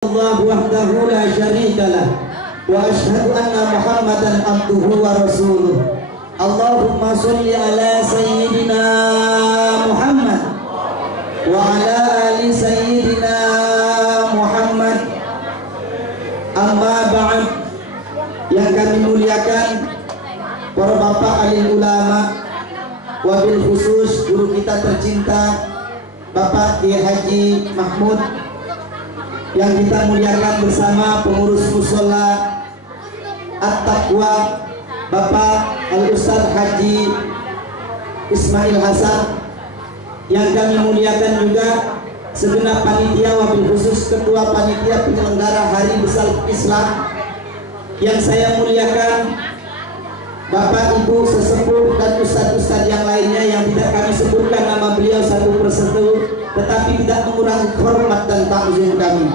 Allah wahdahu la syarika lah wa asyhadu anna Muhammadan abduhu wa rasuluh. Allahumma sholli ala sayyidina Muhammad wa ala ali sayyidina Muhammad. Amma ba'd. Yang kami muliakan para bapak alim ulama, wabil khusus guru kita tercinta Bapak Kiai Haji Mahmud, yang kita muliakan bersama pengurus musola At-Taqwa Bapak Al-Ustaz Haji Ismail Hasan, yang kami muliakan juga segenap panitia, wabil khusus ketua panitia penyelenggara Hari Besar Islam, yang saya muliakan Bapak Ibu sesepuh dan ustadz-ustadz yang lainnya yang tidak kami sebutkan nama beliau satu persatu, tetapi tidak mengurangi hormat dan takzim kami.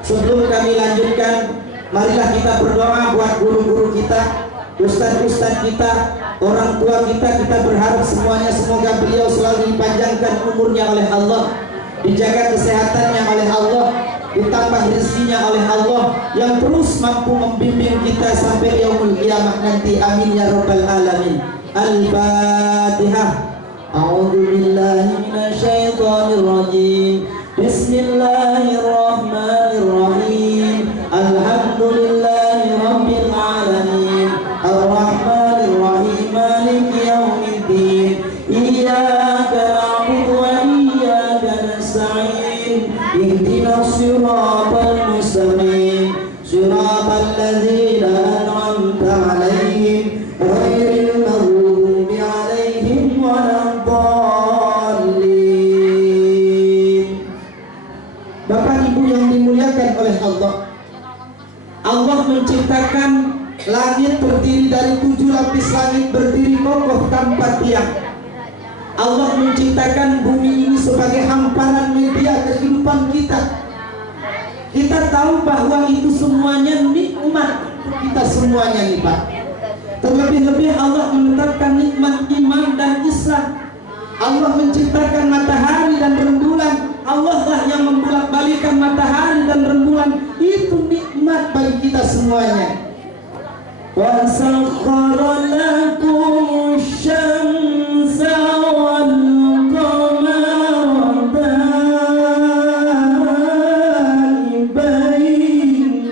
Sebelum kami lanjutkan, marilah kita berdoa buat guru-guru kita, ustadz-ustadz kita, orang tua kita. Kita berharap semuanya semoga beliau selalu dipanjangkan umurnya oleh Allah, dijaga kesehatannya oleh Allah, ditambah rezekinya oleh Allah, yang terus mampu membimbing kita sampai yaumul qiyamah nanti. Amin ya rabbal alamin. Al-Fatihah. A'udzu billahi minasyaitonir rajim. Bismillahirrahmanirrahim. Alhamdulillahi rabbil alamin. Ar-Rahmanir Rahim. Maliki yaumiddin. Iyyaka na'budu wa iyyaka nasta'in. Ihdinas siratal mustaqim. Siratal ladzina an'amta 'alaihim ghairil maghdubi 'alaihim waladdallin. Bapak Ibu yang dimuliakan oleh Allah, Allah menciptakan langit terdiri dari 7 lapis langit berdiri kokoh tanpa tiang. Allah menciptakan bumi ini sebagai hamparan media kehidupan kita. Kita tahu bahwa itu semuanya nikmat untuk kita semuanya nih Pak. Terlebih-lebih Allah menetapkan nikmat iman dan Islam. Allah menciptakan matahari dan rembulan. Allah lah yang membolak-balikan matahari dan rembulan. Itu nikmat bagi kita semuanya. Wa sakhkhara lakum asy-syamsa wal qamara da'ibain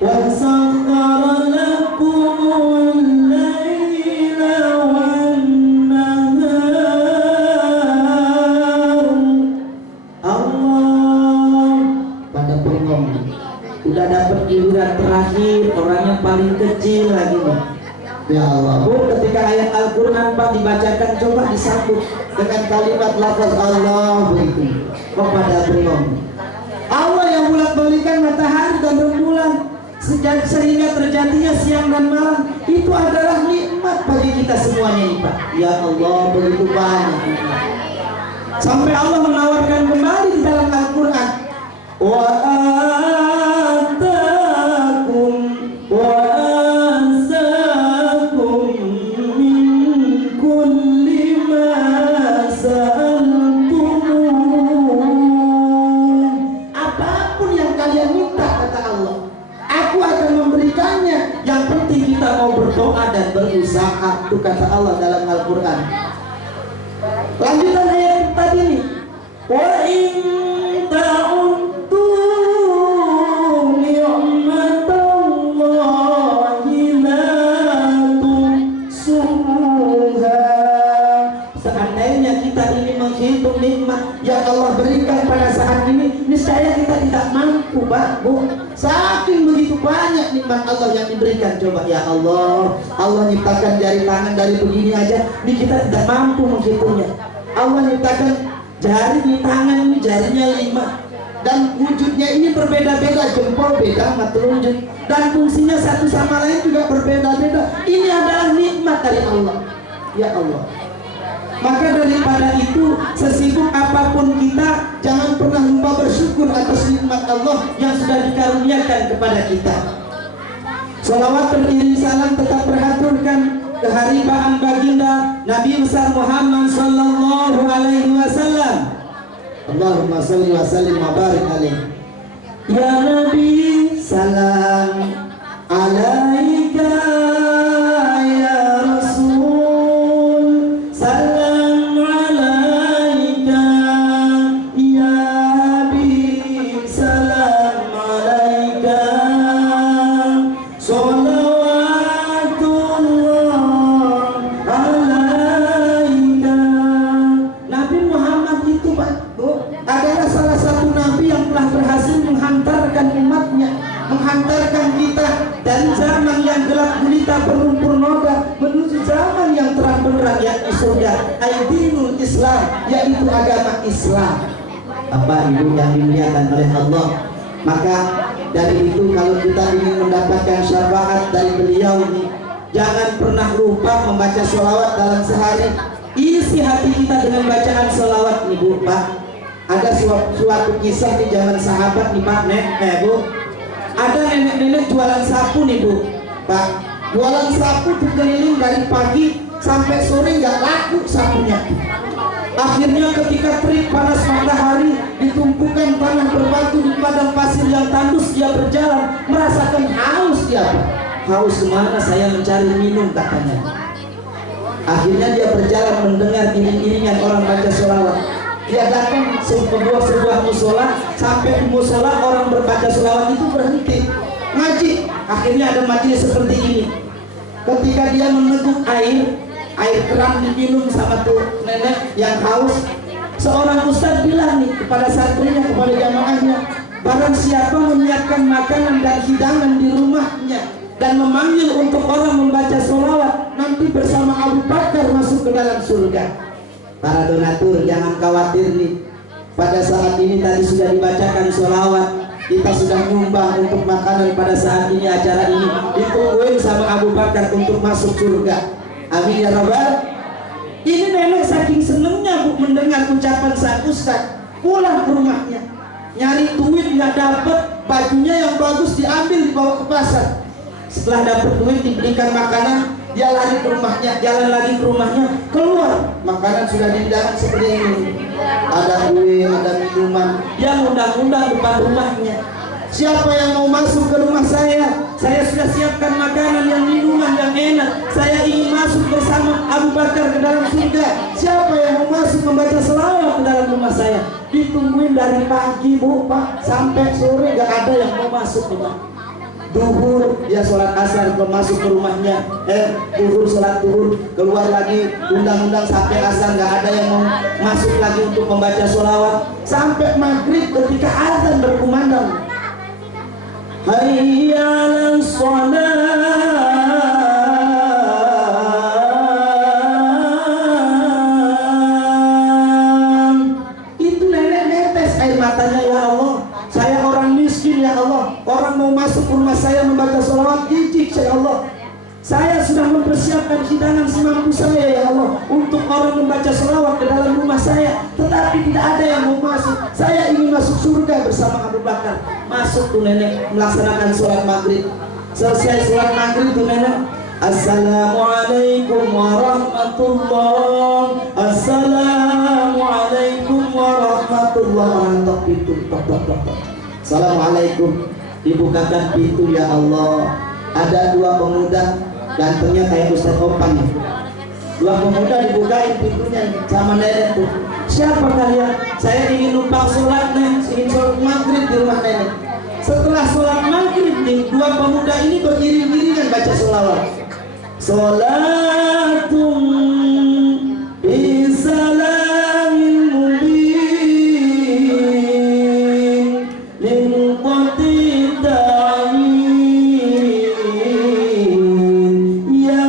wa sakhkhara lakum al-laila wan nahar. Allah pada bengong, udah dapat giliran terakhir, orang yang paling kecil lagi nih. Ya Allah, Bu, ketika ayat Al-Quran Pak dibacakan, coba disambut dengan kalimat lafaz Allah begitu. Kok pada bengong? Allah yang bolak-balikan matahari dan rembulan sehingga terjadinya siang dan malam, itu adalah nikmat bagi kita semuanya nih Pak. Ya Allah, begitu banyak nikmat. Sampai Allah menawarkan kembali di dalam Al-Quran, wa atakum wa ansakum min kulli ma sa'altum. Apapun yang kalian minta, kata Allah, aku akan memberikannya. Yang penting kita mau berdoa dan berusaha. Itu kata Allah dalam Al-Quran. Lanjutan ayat tadi nih, wa in ta'uddu ni'matallahi la tuhsuha. Seandainya kita ini menghitung nikmat yang Allah berikan pada saat ini, niscaya kita tidak mampu, Pak, Bu. Saking begitu banyak nikmat Allah yang diberikan. Coba ya Allah, Allah nyiptakan jari tangan dari begini aja, ini kita tidak mampu menghitungnya. Allah nyiptakan jari di tangan ini, jarinya 5, dan wujudnya ini berbeda-beda, jempol beda sama telunjuk, dan fungsinya satu sama lain juga berbeda-beda. Ini adalah nikmat dari Allah. Ya Allah, maka daripada itu, sesibuk apapun kita, jangan pernah lupa bersyukur atas nikmat Allah yang sudah dikaruniakan kepada kita. Sholawat beriring salam tetap berhaturkan keharibaan baginda Nabi besar Muhammad sallallahu alaihi wasallam. Allahumma sholli wa sallim wa barik alaihi. Ya Nabi salam alaika, ya Rasul salam alaika, ya Habib salam alaika, sholawatullah alaika. Nabi Muhammad itu Pak Bu adalah salah satu nabi yang telah berhasil menghantarkan umatnya, menghantarkan kita dari zaman yang gelap gulita berlumpur noda menuju zaman yang terang benderang, yakni surga, aidinul Islam, yaitu agama Islam. Bapak Ibu yang dimuliakan oleh Allah, maka dari itu kalau kita ingin mendapatkan syafaat dari beliau ini, jangan pernah lupa membaca sholawat dalam sehari. Isi hati kita dengan bacaan sholawat nih Bu Pak. Ada suatu kisah di zaman sahabat nih Pak Bu. Ada nenek-nenek jualan sapu nih Bu Pak. Jualan sapu berkeliling dari pagi sampai sore nggak laku sapunya. Akhirnya ketika terik panas matahari, ditumpukan tanah berbatu di padang pasir yang tandus, dia berjalan merasakan haus dia Pak. Haus kemana? Saya mencari minum katanya. Akhirnya dia berjalan mendengar iring-iringan orang baca sholawat. Dia datang sebuah musola, sampai di musola orang berbaca sholawat itu berhenti ngaji. Akhirnya ada majelis seperti ini. Ketika dia meneguk air keran diminum sama tuh nenek yang haus, seorang ustadz bilang nih kepada santrinya, kepada jamaahnya, barang siapa menyiapkan makanan dan hidangan di rumahnya dan memanggil untuk orang membaca sholawat, nanti bersama Abu Bakar masuk ke dalam surga. Para donatur jangan khawatir nih, pada saat ini tadi sudah dibacakan sholawat, kita sudah nyumbang untuk makanan pada saat ini, acara ini ditungguin sama Abu Bakar untuk masuk surga. Amin ya Rabbal. Ini nenek saking senengnya Bu mendengar ucapan sang ustaz, pulang ke rumahnya nyari duit nggak dapet, bajunya yang bagus diambil dibawa ke pasar. Setelah dapat duit diberikan makanan, dia lari ke rumahnya, jalan lagi ke rumahnya, keluar makanan sudah di dalam seperti ini, ada kue, ada minuman, dia undang-undang depan rumahnya. Siapa yang mau masuk ke rumah saya? Saya sudah siapkan makanan yang minuman yang enak. Saya ingin masuk bersama Abu Bakar ke dalam surga. Siapa yang mau masuk membaca selawat ke dalam rumah saya? Ditungguin dari pagi Bu Pak sampai sore, gak ada yang mau masuk Pak. Duhur dia sholat asar, masuk ke rumahnya, duhur sholat duhur, keluar lagi undang-undang sampai asar, nggak ada yang mau masuk lagi untuk membaca sholawat sampai maghrib ketika azan berkumandang, hayya 'alas shalah. Itu nenek netes air matanya, ya Allah, saya orang miskin ya Allah, orang mau masuk rumah saya membaca sholawat jijik ya Allah. Saya sudah mempersiapkan hidangan semampu saya ya Allah untuk orang membaca sholawat ke dalam rumah saya, tetapi tidak ada yang mau masuk. Saya ingin masuk surga bersama Abu Bakar. Masuk tuh nenek melaksanakan sholat maghrib. Selesai sholat maghrib tuh nenek, assalamualaikum warahmatullahi, assalamualaikum warahmatullahi wabarakatuh. Assalamualaikum, dibukakan pintu ya Allah. Ada dua pemuda gantengnya kayak Ustaz Opan. Dua pemuda dibukain pintunya sama nenek tuh. Siapa kalian? Saya ingin numpang sholat nih, ingin sholat maghrib di rumah nenek. Setelah sholat maghrib nih, dua pemuda ini beriring-iringan baca sholawat. Sholatum bisalamin mubin lil qatidai ya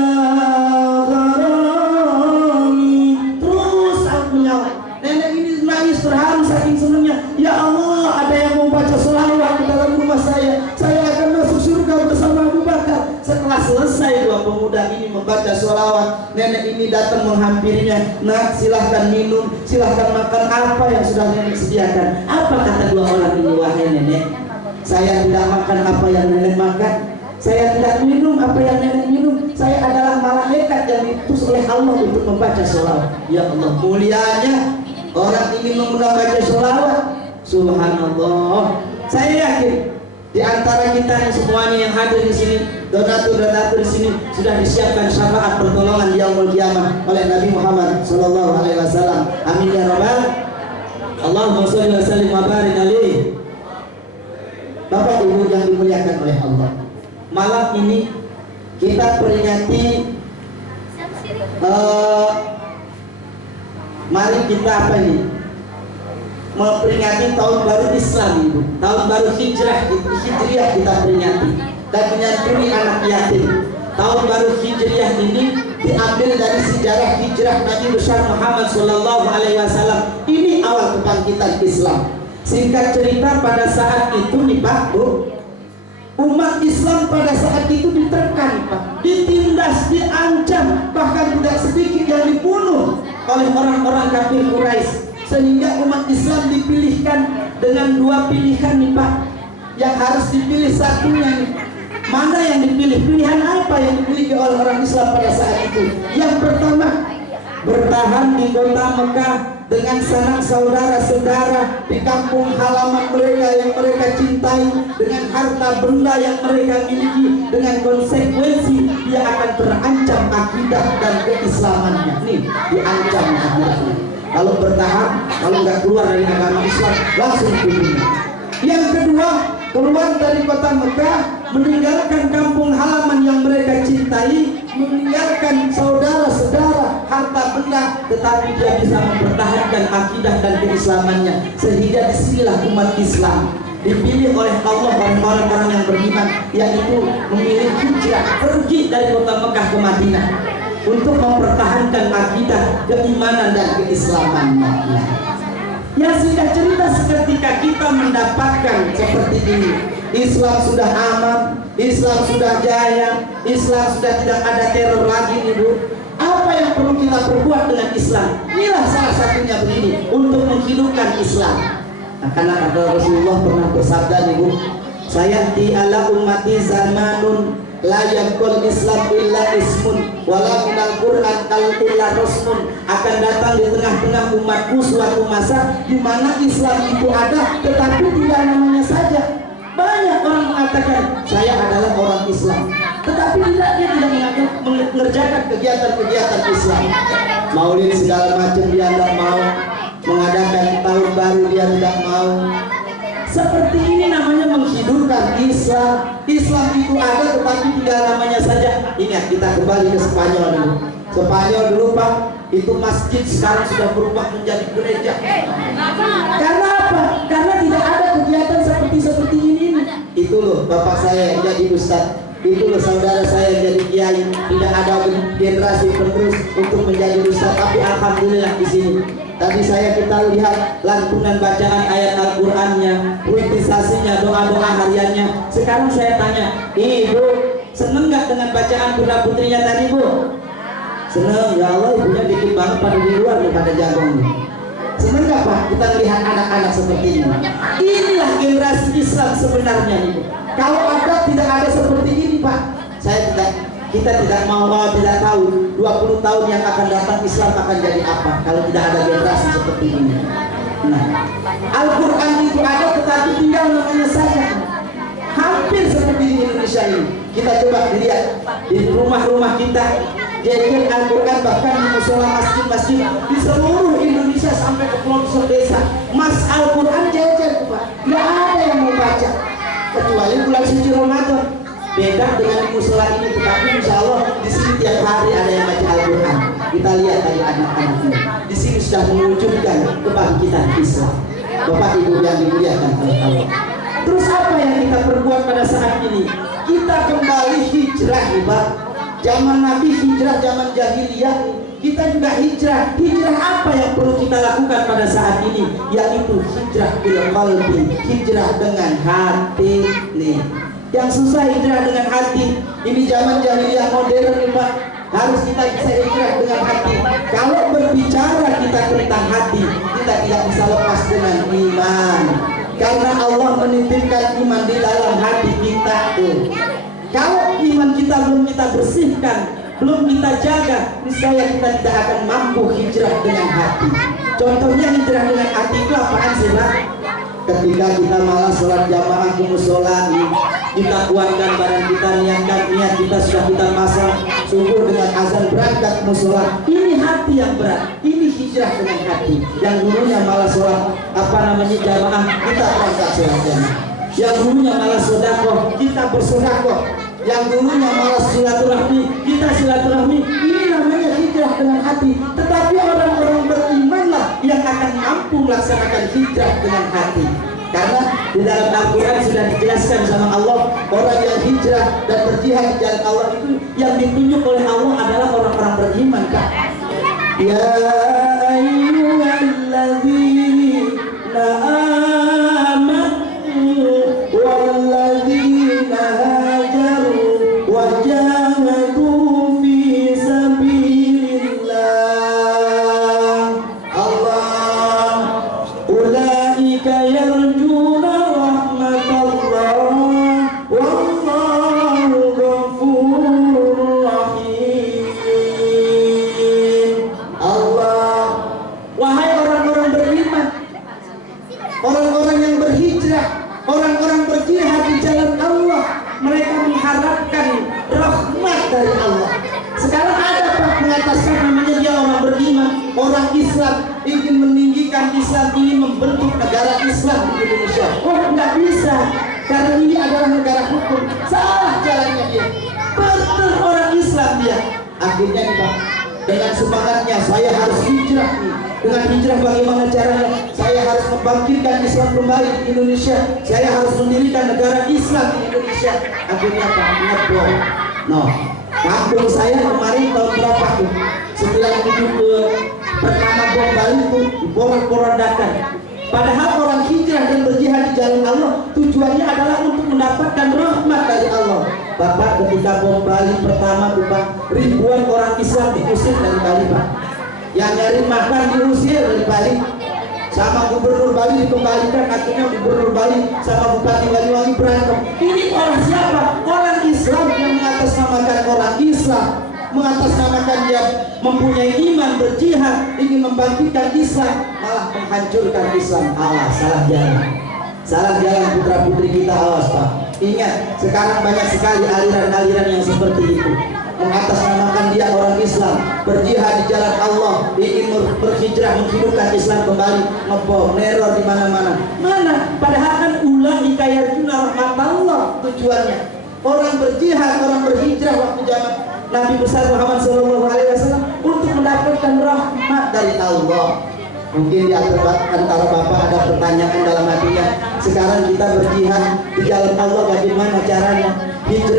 gharami. Terus aku nyawa. Nenek ini nangis terharu saking senangnya. Ya Allah, ada yang mau baca sholawat di dalam rumah saya akan masuk surga bersama Abu Bakar. Setelah selesai dua pemuda ini membaca sholawat, nenek ini datang menghampirinya. Nah, silahkan minum, silahkan makan apa yang sudah nenek sediakan. Apa kata dua orang ini? Wahai nenek, saya tidak makan apa yang nenek makan, saya tidak minum apa yang nenek minum. Saya adalah malaikat yang diutus oleh Allah untuk membaca sholawat. Ya Allah, mulianya orang ingin membaca sholawat. Subhanallah. Saya yakin di antara kita yang semuanya yang hadir di sini, donatur-donatur di sini sudah disiapkan syafaat pertolongan di yaumul qiyamah oleh Nabi Muhammad sallallahu alaihi wasallam. Amin ya rabbal. Allahumma shalli wa sallim wa barik alaihi. Bapak Ibu yang dimuliakan oleh Allah, malam ini kita peringati mari kita apa ini? Memperingati tahun baru Islam itu, tahun baru hijrah kita peringati dan menyantuni anak yatim. Tahun baru hijriah ini diambil dari sejarah hijrah Nabi besar Muhammad Sallallahu Alaihi Wasallam. Ini awal kebangkitan Islam. Singkat cerita, pada saat itu nih Pak Bu, umat Islam pada saat itu ditekan Pak, ditindas, diancam, bahkan tidak sedikit yang dibunuh oleh orang-orang kafir Quraisy. Sehingga umat Islam dipilihkan dengan dua pilihan nih Pak, yang harus dipilih satunya nih. Mana yang dipilih? Pilihan apa yang dipilih oleh orang Islam pada saat itu? Yang pertama, bertahan di kota Mekah dengan sanak saudara-saudara di kampung halaman mereka yang mereka cintai, dengan harta benda yang mereka miliki, dengan konsekuensi dia akan terancam akidah dan keislamannya. Nih, diancam akidahnya. Kalau bertahan, kalau nggak keluar dari agama Islam, langsung dibunuh. Yang kedua, keluar dari kota Mekah, meninggalkan kampung halaman yang mereka cintai, meninggalkan saudara-saudara, harta benda, tetapi dia bisa mempertahankan akidah dan keislamannya. Sehingga disinilah umat Islam dipilih oleh Allah oleh orang-orang yang beriman, yaitu memilih hijrah, pergi dari kota Mekah ke Madinah untuk mempertahankan akidah, keimanan dan keislamannya. Ya, singkat cerita, seketika kita mendapatkan seperti ini. Islam sudah aman, Islam sudah jaya, Islam sudah tidak ada teror lagi nih Bu. Apa yang perlu kita perbuat dengan Islam? Inilah salah satunya begini, untuk menghidupkan Islam. Nah, karena kata Rasulullah pernah bersabda nih Bu, sayati ala ummati zamanun la yakul Islam illa ismun wala minal Qur'an illa rasmun. Akan datang di tengah-tengah umatku suatu masa di mana Islam itu ada tetapi tidak namanya saja. Banyak orang mengatakan saya adalah orang Islam, tetapi dia tidak mengerjakan kegiatan-kegiatan Islam. Maulid segala macam dia tidak mau, mengadakan tahun baru dia tidak mau. Seperti ini namanya menghidupkan Islam. Islam itu ada tetapi tidak namanya saja. Ingat, kita kembali ke Spanyol dulu. Spanyol dulu Pak, itu masjid sekarang sudah berubah menjadi gereja. Karena apa? Karena tidak ada kegiatan seperti ini. Itu loh bapak saya yang jadi ustaz, itu loh saudara saya yang jadi kiai. Tidak ada generasi penerus untuk menjadi ustaz. Tapi alhamdulillah di sini. Tadi kita lihat lantunan bacaan ayat Al-Qur'annya, puitisasinya, doa-doa hariannya. Sekarang saya tanya, Ibu seneng nggak dengan bacaan putra putrinya tadi Bu? Seneng, ya Allah, ibunya dikit banget pada di luar nih pada jagung. Seneng nggak Pak kita lihat anak-anak seperti ini? Inilah generasi Islam sebenarnya Ibu. Kalau ada tidak ada seperti ini Pak, kita tidak mau, tidak tahu 20 tahun yang akan datang Islam akan jadi apa kalau tidak ada generasi seperti ini. Nah, Al-Quran itu ada tetapi tinggal namanya saja. Hampir seperti di Indonesia ini. Kita coba lihat di rumah-rumah kita, jajan Al-Quran, bahkan di musola masjid-masjid di seluruh Indonesia sampai ke pelosok desa. Mas Al-Quran jajan Pak, nggak ada yang mau baca kecuali bulan suci Ramadan. Beda dengan musola ini, tetapi insya Allah di sini tiap hari ada yang baca Al-Quran. Kita lihat tadi anak-anak ini di sini sudah mewujudkan kebangkitan Islam. Bapak Ibu yang dimuliakan oleh Allah. Terus apa yang kita perbuat pada saat ini? Kita kembali hijrah nih Pak. Zaman Nabi hijrah, zaman jahiliyah kita juga hijrah. Hijrah apa yang perlu kita lakukan pada saat ini? Yaitu hijrah bil qalbi, hijrah dengan hati nih. Yang susah hijrah dengan hati. Ini zaman jahiliyah modern nih Pak. Harus kita bisa hijrah dengan hati. Kalau berbicara kita tentang hati, kita tidak bisa lepas dengan iman. Karena Allah menitipkan iman di dalam hati kita tuh. Kalau iman kita belum kita bersihkan, belum kita jaga, niscaya kita tidak akan mampu hijrah dengan hati. Contohnya hijrah dengan hati itu apaan sih Pak? ketika kita malas sholat jamaah ke musola, kita kuatkan badan kita, niatkan niat kita sudah kita pasang subuh dengan azan berangkat ke musola. Ini hati yang berat, ini hijrah dengan hati. Yang dulunya malas sholat jamaah, kita berangkat sholat jamaah. Yang dulunya malas sedekah, kita bersedekah. Yang dulunya malas silaturahmi, kita silaturahmi. Ini namanya hijrah dengan hati. Tetapi orang-orang berimanlah yang akan mampu melaksanakan hijrah dengan hati. Karena di dalam Al-Quran sudah dijelaskan sama Allah, orang yang hijrah dan berjihad di jalan Allah itu yang ditunjuk oleh Allah adalah orang-orang beriman, Kak. Ya ayyuhalladzina amanu walladzina hajaru wajahadu fi sabilillah Allah ulaika yarjuna rahmatallah wallahu ghafurur rahim. Allah, wahai orang-orang beriman, orang-orang yang berhijrah, orang-orang berjihad di jalan Allah, mereka mengharapkan rahmat dari Allah. Sekarang ada Pak mengataskan namanya dia orang beriman, orang Islam, ingin meninggikan Islam, ingin membentuk negara Islam di Indonesia. Oh, nggak bisa, karena ini adalah negara hukum. Salah jalannya dia. Betul orang Islam dia. Akhirnya nih Pak, dengan semangatnya saya harus hijrah nih. Dengan hijrah bagaimana caranya? Saya harus membangkitkan Islam kembali di Indonesia. Saya harus mendirikan negara Islam di Indonesia. Akhirnya Pak, ngebom. No, kampung saya kemarin tahun berapa tuh? Setelah itu pertama bom Bali itu diporak-porandakan. Padahal orang hijrah dan berjihad di jalan Allah tujuannya adalah untuk mendapatkan rahmat dari Allah. Bapak, ketika bom Bali pertama tuh Pak, ribuan orang Islam diusir dari Bali Pak. Yang nyari makan diusir dari Bali. Sama gubernur Bali dikembalikan, akhirnya gubernur Bali sama bupati Banyuwangi berantem. Ini orang siapa? Orang Islam yang mengatasnamakan orang Islam, mengatasnamakan dia mempunyai iman, berjihad, ingin membangkitkan Islam, malah menghancurkan Islam. Awas, salah jalan. Salah jalan putra putri kita, awas Pak. Ingat, sekarang banyak sekali aliran-aliran yang seperti itu, mengatasnamakan dia orang Islam, berjihad di jalan Allah, ingin berhijrah menghidupkan Islam kembali, ngebom, neror di mana-mana. Mana? Padahal kan ulaika yarjuna rahmatallah tujuannya. Orang berjihad, orang berhijrah waktu zaman Nabi besar Muhammad SAW untuk mendapatkan rahmat dari Allah. Mungkin di antara Bapak ada pertanyaan dalam hatinya, sekarang kita berjihad di jalan Allah, bagaimana caranya? Hijrah